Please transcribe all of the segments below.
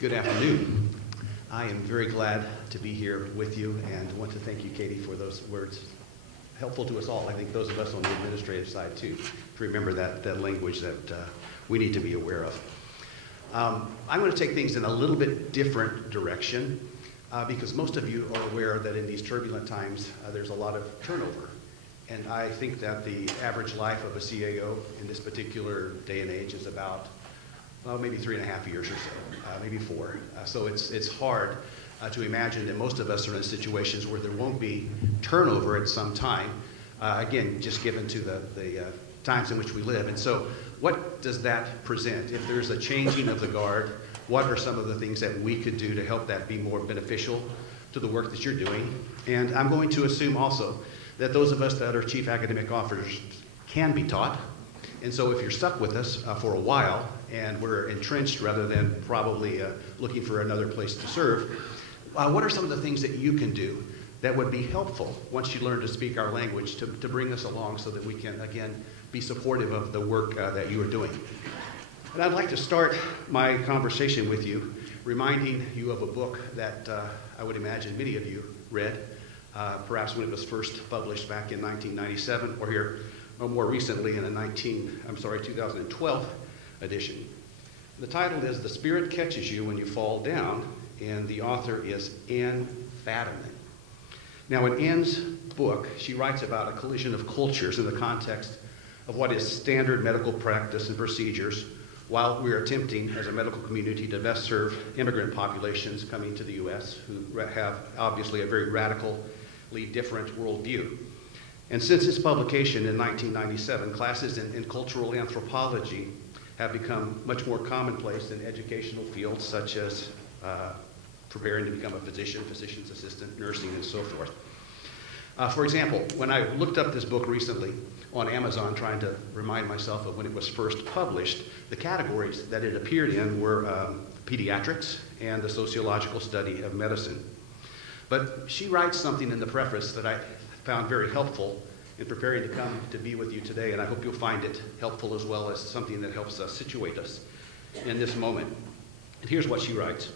Good afternoon. I am very glad to be here with you and want to thank you, Katie, for those words. Helpful to us all. I think those of us on the administrative side, too, to remember that language that we need to be aware of. I'm going to take things in a little bit different direction because most of you are aware that in these turbulent times, there's a lot of turnover. And I think that the average life of a CAO in this particular day and age is about maybe 3.5 years or so, maybe 4. So it's hard to imagine that most of us are in situations where there won't be turnover at some time, again, just given to the times in which we live. And so what does that present? If there's a changing of the guard, what are some of the things that we could do to help that be more beneficial to the work that you're doing? And I'm going to assume also that those of us that are chief academic officers can be taught. And so if you're stuck with us for a while and we're entrenched rather than probably looking for another place to serve, what are some of the things that you can do that would be helpful once you learn to speak our language to bring us along so that we can, again, be supportive of the work that you are doing? And I'd like to start my conversation with you reminding you of a book that I would imagine many of you read, perhaps when it was first published back in 1997 or here more recently in a 2012 edition. The title is The Spirit Catches You When You Fall Down, and the author is Anne Fadiman. Now in Anne's book, she writes about a collision of cultures in the context of what is standard medical practice and procedures while we are attempting as a medical community to best serve immigrant populations coming to the U.S. who have obviously a very radically different worldview. And since its publication in 1997, classes in cultural anthropology have become much more commonplace in educational fields such as preparing to become a physician, physician's assistant, nursing, and so forth. For example, when I looked up this book recently on Amazon, trying to remind myself of when it was first published, the categories that it appeared in were pediatrics and the sociological study of medicine. But she writes something in the preface that I found very helpful in preparing to come to be with you today, and I hope you'll find it helpful as well as something that helps us situate us in this moment. And here's what she writes.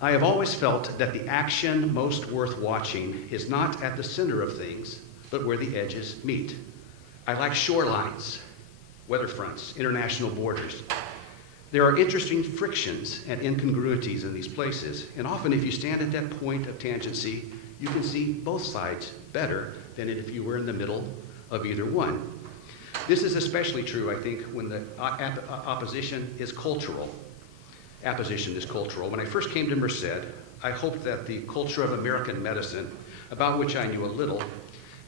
I have always felt that the action most worth watching is not at the center of things, but where the edges meet. I like shorelines, weather fronts, international borders. There are interesting frictions and incongruities in these places, and often if you stand at that point of tangency, you can see both sides better than if you were in the middle of either one. This is especially true, I think, when the opposition is cultural. Apposition is cultural. When I first came to Merced, I hoped that the culture of American medicine, about which I knew a little,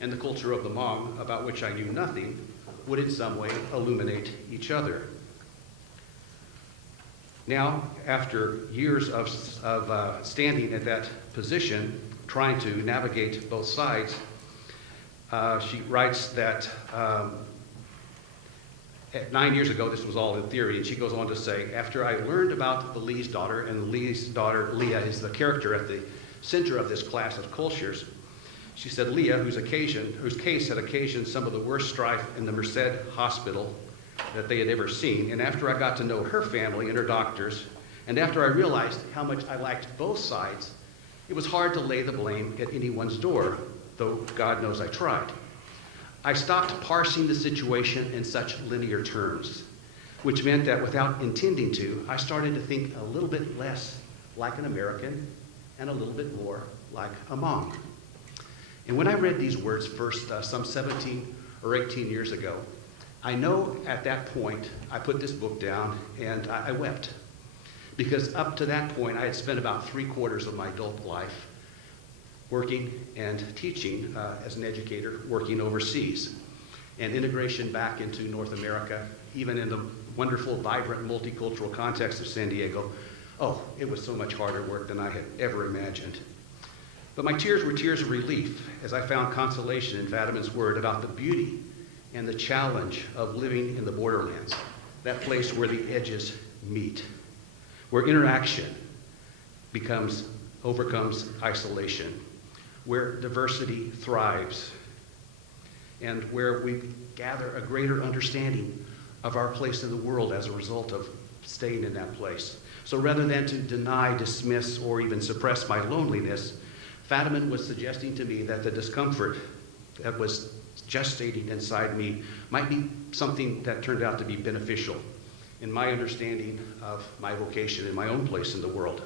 and the culture of the Hmong, about which I knew nothing, would in some way illuminate each other. Now, after years of standing at that position, trying to navigate both sides, she writes that 9 years ago, this was all in theory, and she goes on to say, after I learned about the Lee's daughter, and Lee's daughter, Leah, is the character at the center of this class of cultures, she said Leah, whose case had occasioned some of the worst strife in the Merced hospital that they had ever seen, and after I got to know her family and her doctors, and after I realized how much I liked both sides, it was hard to lay the blame at anyone's door, though God knows I tried. I stopped parsing the situation in such linear terms, which meant that without intending to, I started to think a little bit less like an American and a little bit more like a Hmong. And when I read these words first, some 17 or 18 years ago, I know at that point, I put this book down and I wept. Because up to that point, I had spent about 3/4 of my adult life working and teaching as an educator, working overseas. And integration back into North America, even in the wonderful, vibrant, multicultural context of San Diego, oh, it was so much harder work than I had ever imagined. But my tears were tears of relief as I found consolation in Fadiman's word about the beauty and the challenge of living in the borderlands, that place where the edges meet, where interaction overcomes isolation, where diversity thrives, and where we gather a greater understanding of our place in the world as a result of staying in that place. So rather than to deny, dismiss, or even suppress my loneliness, Fadiman was suggesting to me that the discomfort that was gestating inside me might be something that turned out to be beneficial in my understanding of my vocation and my own place in the world.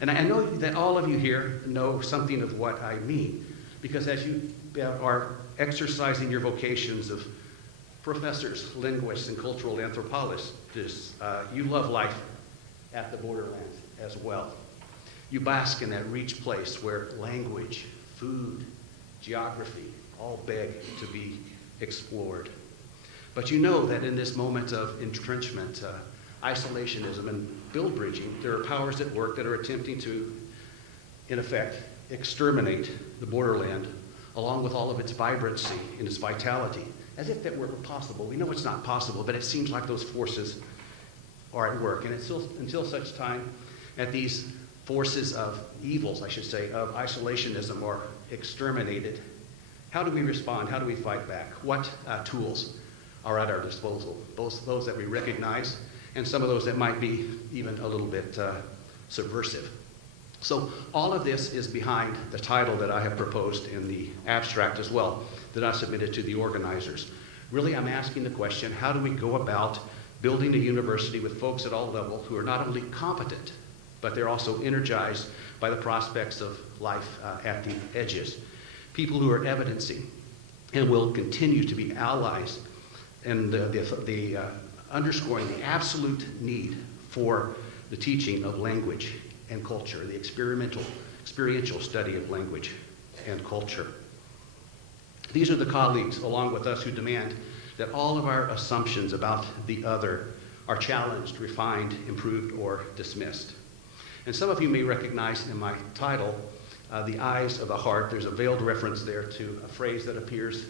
And I know that all of you here know something of what I mean, because as you are exercising your vocations of professors, linguists, and cultural anthropologists, you love life at the Borderlands as well. You bask in that rich place where language, food, geography all beg to be explored. But you know that in this moment of entrenchment, isolationism, and build bridging, there are powers at work that are attempting to, in effect, exterminate the borderland along with all of its vibrancy and its vitality, as if that were possible. We know it's not possible, but it seems like those forces are at work. And until such time that these forces of evils, I should say, of isolationism are exterminated, how do we respond? How do we fight back? What tools are at our disposal? Both those that we recognize and some of those that might be even a little bit subversive. So all of this is behind the title that I have proposed in the abstract as well, that I submitted to the organizers. Really, I'm asking the question, how do we go about building a university with folks at all levels who are not only competent, but they're also energized by the prospects of life at the edges. People who are evidencing and will continue to be allies and underscoring the absolute need for the teaching of language and culture, the experiential study of language and culture. These are the colleagues, along with us, who demand that all of our assumptions about the other are challenged, refined, improved, or dismissed. And some of you may recognize in my title, the eyes of the heart. There's a veiled reference there to a phrase that appears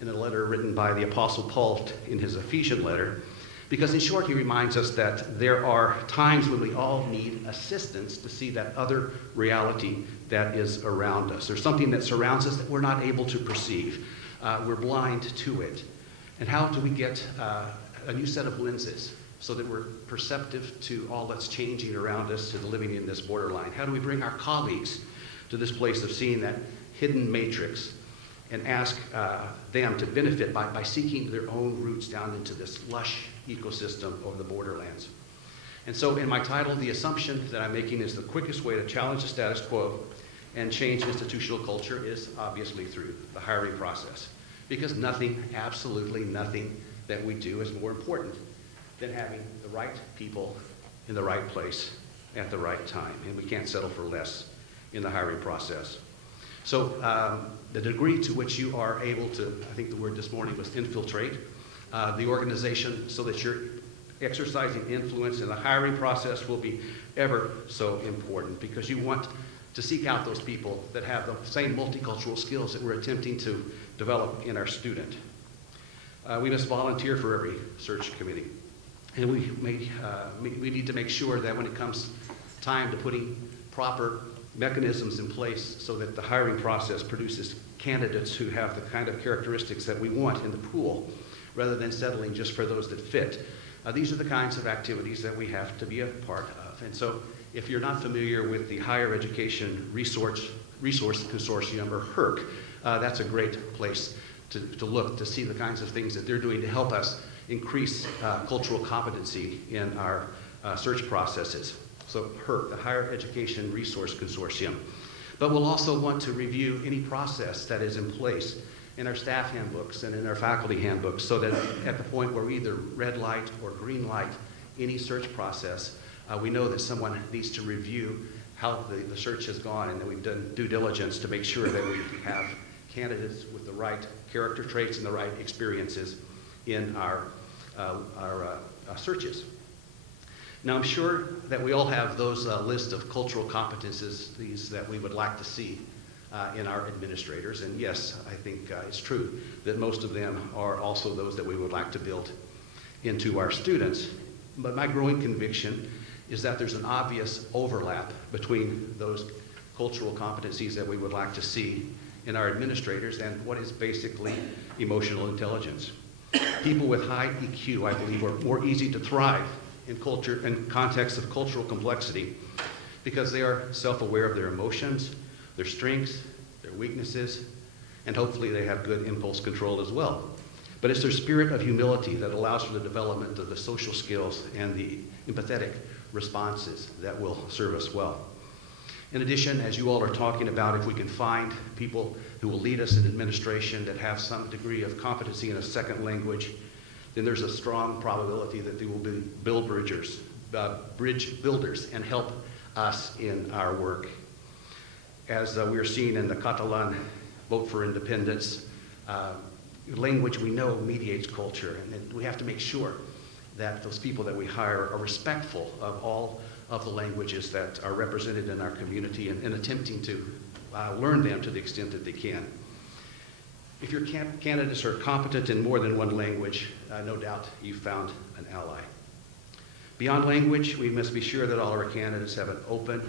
in a letter written by the Apostle Paul in his Ephesian letter, because in short, he reminds us that there are times when we all need assistance to see that other reality that is around us. There's something that surrounds us that we're not able to perceive. We're blind to it. And how do we get a new set of lenses so that we're perceptive to all that's changing around us, to the living in this borderline? How do we bring our colleagues to this place of seeing that hidden matrix and ask them to benefit by seeking their own roots down into this lush ecosystem of the borderlands? And so in my title, the assumption that I'm making is the quickest way to challenge the status quo and change institutional culture is obviously through the hiring process. Because nothing, absolutely nothing that we do is more important than having the right people in the right place at the right time. And we can't settle for less in the hiring process. So the degree to which you are able to, I think the word this morning was infiltrate, the organization so that you're exercising influence in the hiring process will be ever so important, because you want to seek out those people that have the same multicultural skills that we're attempting to develop in our student. We must volunteer for every search committee. And we need to make sure that when it comes time to putting proper mechanisms in place so that the hiring process produces candidates who have the kind of characteristics that we want in the pool, rather than settling just for those that fit. These are the kinds of activities that we have to be a part of. And so if you're not familiar with the Higher Education Resource Consortium, or HERC, that's a great place to look to see the kinds of things that they're doing to help us increase cultural competency in our search processes. So HERC, the Higher Education Resource Consortium. But we'll also want to review any process that is in place in our staff handbooks and in our faculty handbooks, so that at the point where we either red light or green light any search process, we know that someone needs to review how the search has gone, and that we've done due diligence to make sure that we have candidates with the right character traits and the right experiences in our searches. Now, I'm sure that we all have those list of cultural competences, these that we would like to see in our administrators. And yes, I think it's true that most of them are also those that we would like to build into our students. But my growing conviction is that there's an obvious overlap between those cultural competencies that we would like to see in our administrators and what is basically emotional intelligence. People with high EQ, I believe, are more easy to thrive in context of cultural complexity because they are self-aware of their emotions, their strengths, their weaknesses, and hopefully they have good impulse control as well. But it's their spirit of humility that allows for the development of the social skills and the empathetic responses that will serve us well. In addition, as you all are talking about, if we can find people who will lead us in administration that have some degree of competency in a second language, then there's a strong probability that they will be bridge builders and help us in our work. As we are seeing in the Catalan Vote for Independence, language we know mediates culture, and we have to make sure that those people that we hire are respectful of all of the languages that are represented in our community and attempting to learn them to the extent that they can. If your candidates are competent in more than one language, no doubt you've found an ally. Beyond language, we must be sure that all our candidates have an open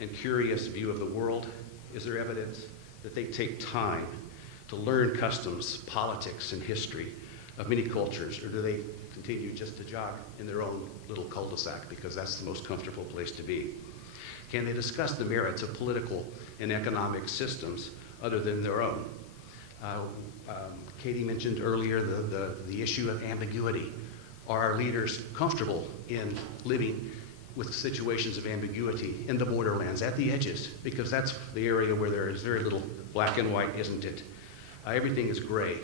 and curious view of the world. Is there evidence that they take time to learn customs, politics, and history of many cultures, or do they continue just to jog in their own little cul-de-sac because that's the most comfortable place to be? Can they discuss the merits of political and economic systems other than their own? Katie mentioned earlier the issue of ambiguity. Are our leaders comfortable in living with situations of ambiguity in the borderlands, at the edges? Because that's the area where there is very little black and white, isn't it? Everything is gray.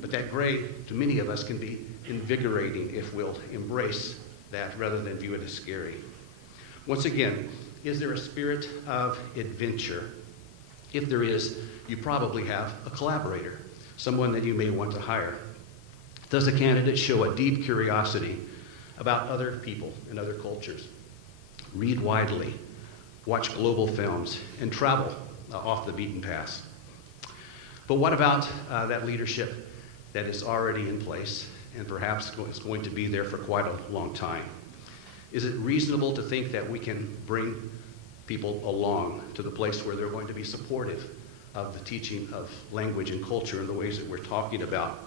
But that gray, to many of us, can be invigorating if we'll embrace that rather than view it as scary. Once again, is there a spirit of adventure? If there is, you probably have a collaborator, someone that you may want to hire. Does the candidate show a deep curiosity about other people and other cultures? Read widely, watch global films, and travel off the beaten path. But what about that leadership that is already in place and perhaps is going to be there for quite a long time? Is it reasonable to think that we can bring people along to the place where they're going to be supportive of the teaching of language and culture in the ways that we're talking about?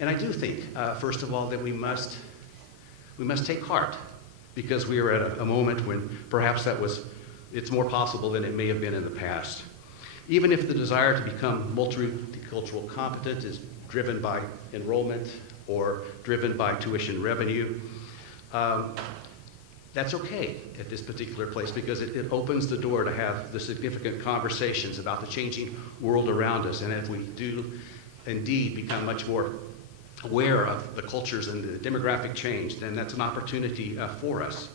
And I do think, first of all, that we must take heart, because we are at a moment when perhaps it's more possible than it may have been in the past. Even if the desire to become multicultural competent is driven by enrollment or driven by tuition revenue, that's okay at this particular place, because it opens the door to have the significant conversations about the changing world around us. And if we do indeed become much more aware of the cultures and the demographic change, then that's an opportunity for us.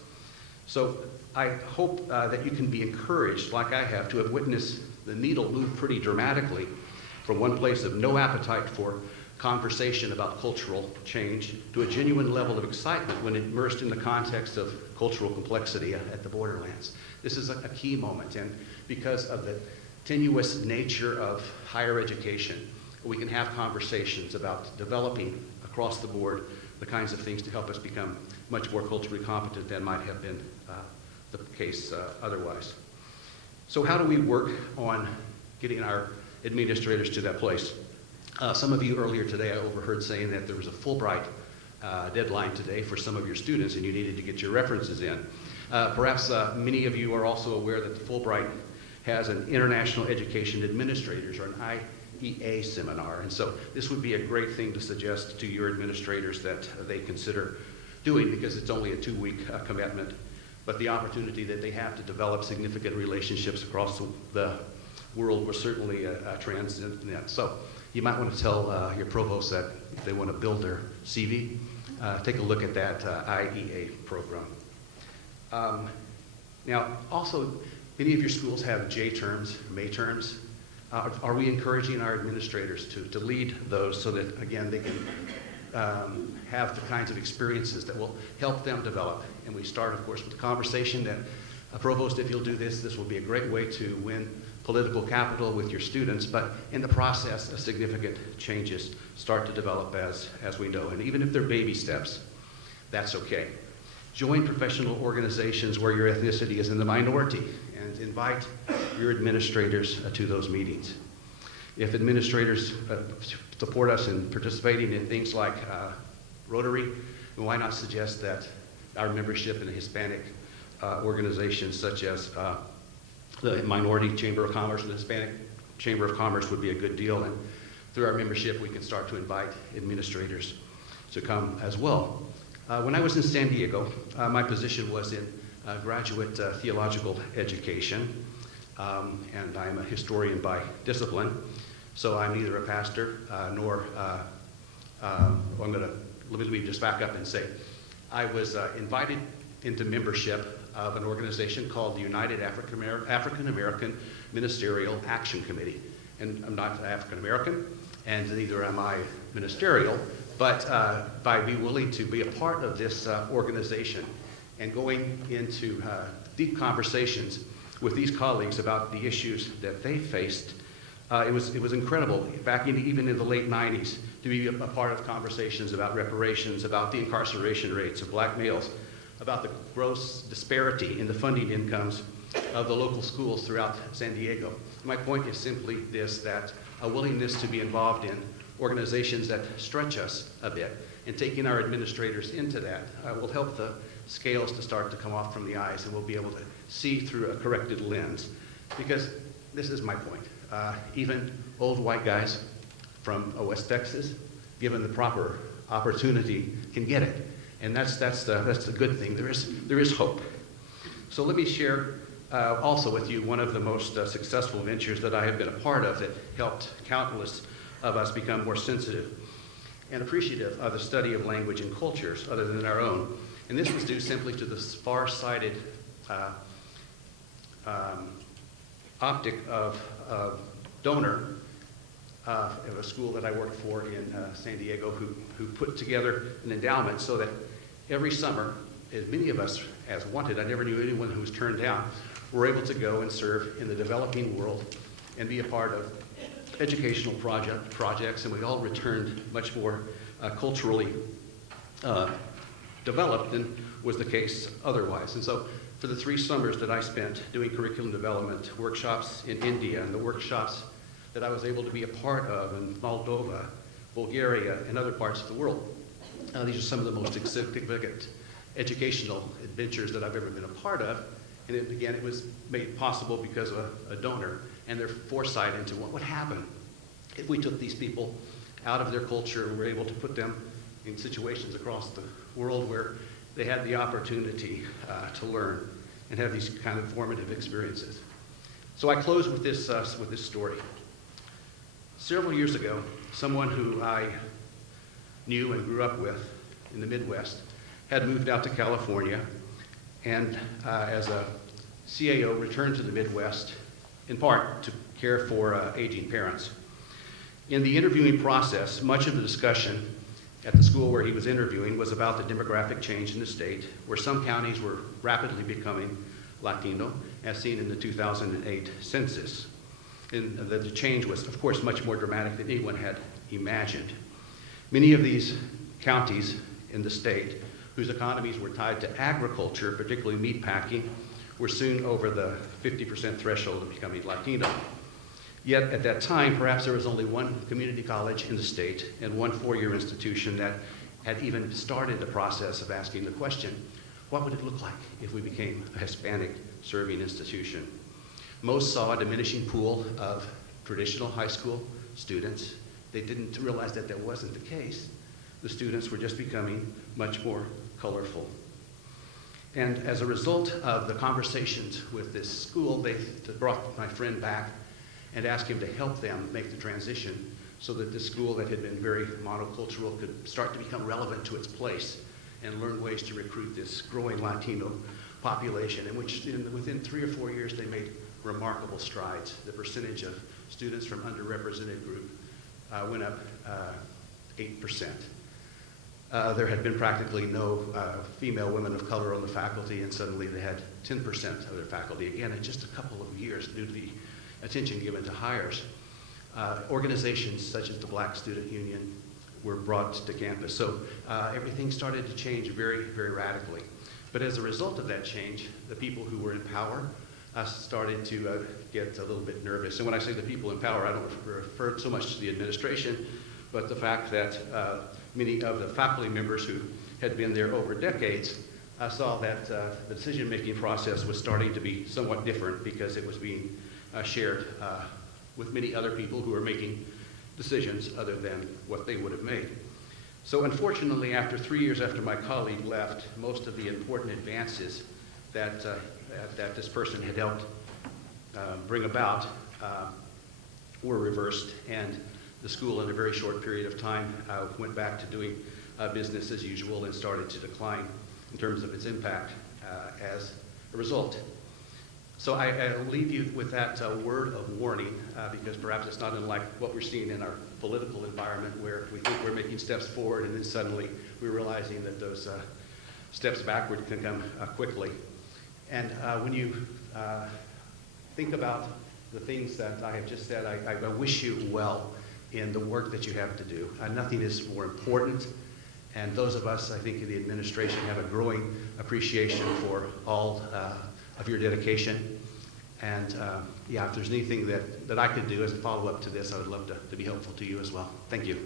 So I hope that you can be encouraged, like I have, to have witnessed the needle move pretty dramatically from one place of no appetite for conversation about cultural change to a genuine level of excitement when immersed in the context of cultural complexity at the Borderlands. This is a key moment, and because of the tenuous nature of higher education, we can have conversations about developing across the board the kinds of things to help us become much more culturally competent than might have been the case otherwise. So how do we work on getting our administrators to that place? Some of you earlier today, I overheard saying that there was a Fulbright deadline today for some of your students and you needed to get your references in. Perhaps many of you are also aware that the Fulbright has an International Education Administrators, or an IEA seminar. And so this would be a great thing to suggest to your administrators that they consider doing, because it's only a 2-week commitment, but the opportunity that they have to develop significant relationships across the world will certainly transcend that. So you might want to tell your provost that if they want to build their CV, take a look at that IEA program. Now, also, many of your schools have J terms, May terms. Are we encouraging our administrators to lead those so that, again, they can have the kinds of experiences that will help them develop? And we start, of course, with the conversation that, Provost, if you'll do this, this will be a great way to win political capital with your students, but in the process, significant changes start to develop as we know. And even if they're baby steps, that's okay. Join professional organizations where your ethnicity is in the minority and invite your administrators to those meetings. If administrators support us in participating in things like Rotary, then why not suggest that our membership in Hispanic organizations such as the Minority Chamber of Commerce and the Hispanic Chamber of Commerce would be a good deal. And through our membership, we can start to invite administrators to come as well. When I was in San Diego, my position was in graduate theological education, and I'm a historian by discipline. So I'm neither a pastor nor, let me just back up and say, I was invited into membership of an organization called the United African American Ministerial Action Committee. And I'm not African American, and neither am I ministerial, but by being willing to be a part of this organization and going into deep conversations with these colleagues about the issues that they faced, it was incredible, back even in the late 90s, to be a part of conversations about reparations, about the incarceration rates of black males, about the gross disparity in the funding incomes of the local schools throughout San Diego. My point is simply this, that a willingness to be involved in organizations that stretch us a bit, and taking our administrators into that will help the scales to start to come off from the eyes, and we'll be able to see through a corrected lens. Because this is my point. Even old white guys from West Texas, given the proper opportunity, can get it. And that's the good thing. There is hope. So let me share also with you one of the most successful ventures that I have been a part of that helped countless of us become more sensitive and appreciative of the study of language and cultures other than our own. And this was due simply to the far-sighted optic of a donor of a school that I worked for in San Diego who put together an endowment so that every summer, as many of us as wanted, I never knew anyone who was turned down, were able to go and serve in the developing world and be a part of educational projects, and we all returned much more culturally developed than was the case otherwise. And so for the 3 summers that I spent doing curriculum development workshops in India, and the workshops that I was able to be a part of in Moldova, Bulgaria, and other parts of the world, these are some of the most significant educational adventures that I've ever been a part of. And it was made possible because of a donor and their foresight into what would happen if we took these people out of their culture and were able to put them in situations across the world where they had the opportunity to learn and have these kind of formative experiences. So I close with this story. Several years ago, someone who I knew and grew up with in the Midwest had moved out to California, and as a CAO returned to the Midwest, in part to care for aging parents. In the interviewing process, much of the discussion at the school where he was interviewing was about the demographic change in the state, where some counties were rapidly becoming Latino, as seen in the 2008 census. And the change was, of course, much more dramatic than anyone had imagined. Many of these counties in the state, whose economies were tied to agriculture, particularly meat packing, were soon over the 50% threshold of becoming Latino. Yet at that time, perhaps there was only one community college in the state and one 4-year institution that had even started the process of asking the question, what would it look like if we became a Hispanic serving institution? Most saw a diminishing pool of traditional high school students. They didn't realize that that wasn't the case. The students were just becoming much more colorful. And as a result of the conversations with this school, they brought my friend back and asked him to help them make the transition so that this school that had been very monocultural could start to become relevant to its place and learn ways to recruit this growing Latino population, in which within 3 or 4 years they made remarkable strides. The percentage of students from underrepresented group went up 8%. There had been practically no female women of color on the faculty, and suddenly they had 10% of their faculty, again, in just a couple of years due to the attention given to hires. Organizations such as the Black Student Union were brought to campus. So everything started to change very, very radically. But as a result of that change, the people who were in power started to get a little bit nervous. And when I say the people in power, I don't refer so much to the administration, but the fact that many of the faculty members who had been there over decades I saw that the decision-making process was starting to be somewhat different because it was being shared with many other people who were making decisions other than what they would have made. So unfortunately, after 3 years after my colleague left, most of the important advances that this person had helped bring about were reversed, and the school in a very short period of time went back to doing business as usual and started to decline in terms of its impact as a result. So I leave you with that word of warning, because perhaps it's not unlike what we're seeing in our political environment, where we think we're making steps forward and then suddenly we're realizing that those steps backward can come quickly. And when you think about the things that I have just said, I wish you well in the work that you have to do. Nothing is more important. And those of us, I think, in the administration have a growing appreciation for all of your dedication. And yeah, if there's anything that I could do as a follow-up to this, I would love to be helpful to you as well. Thank you.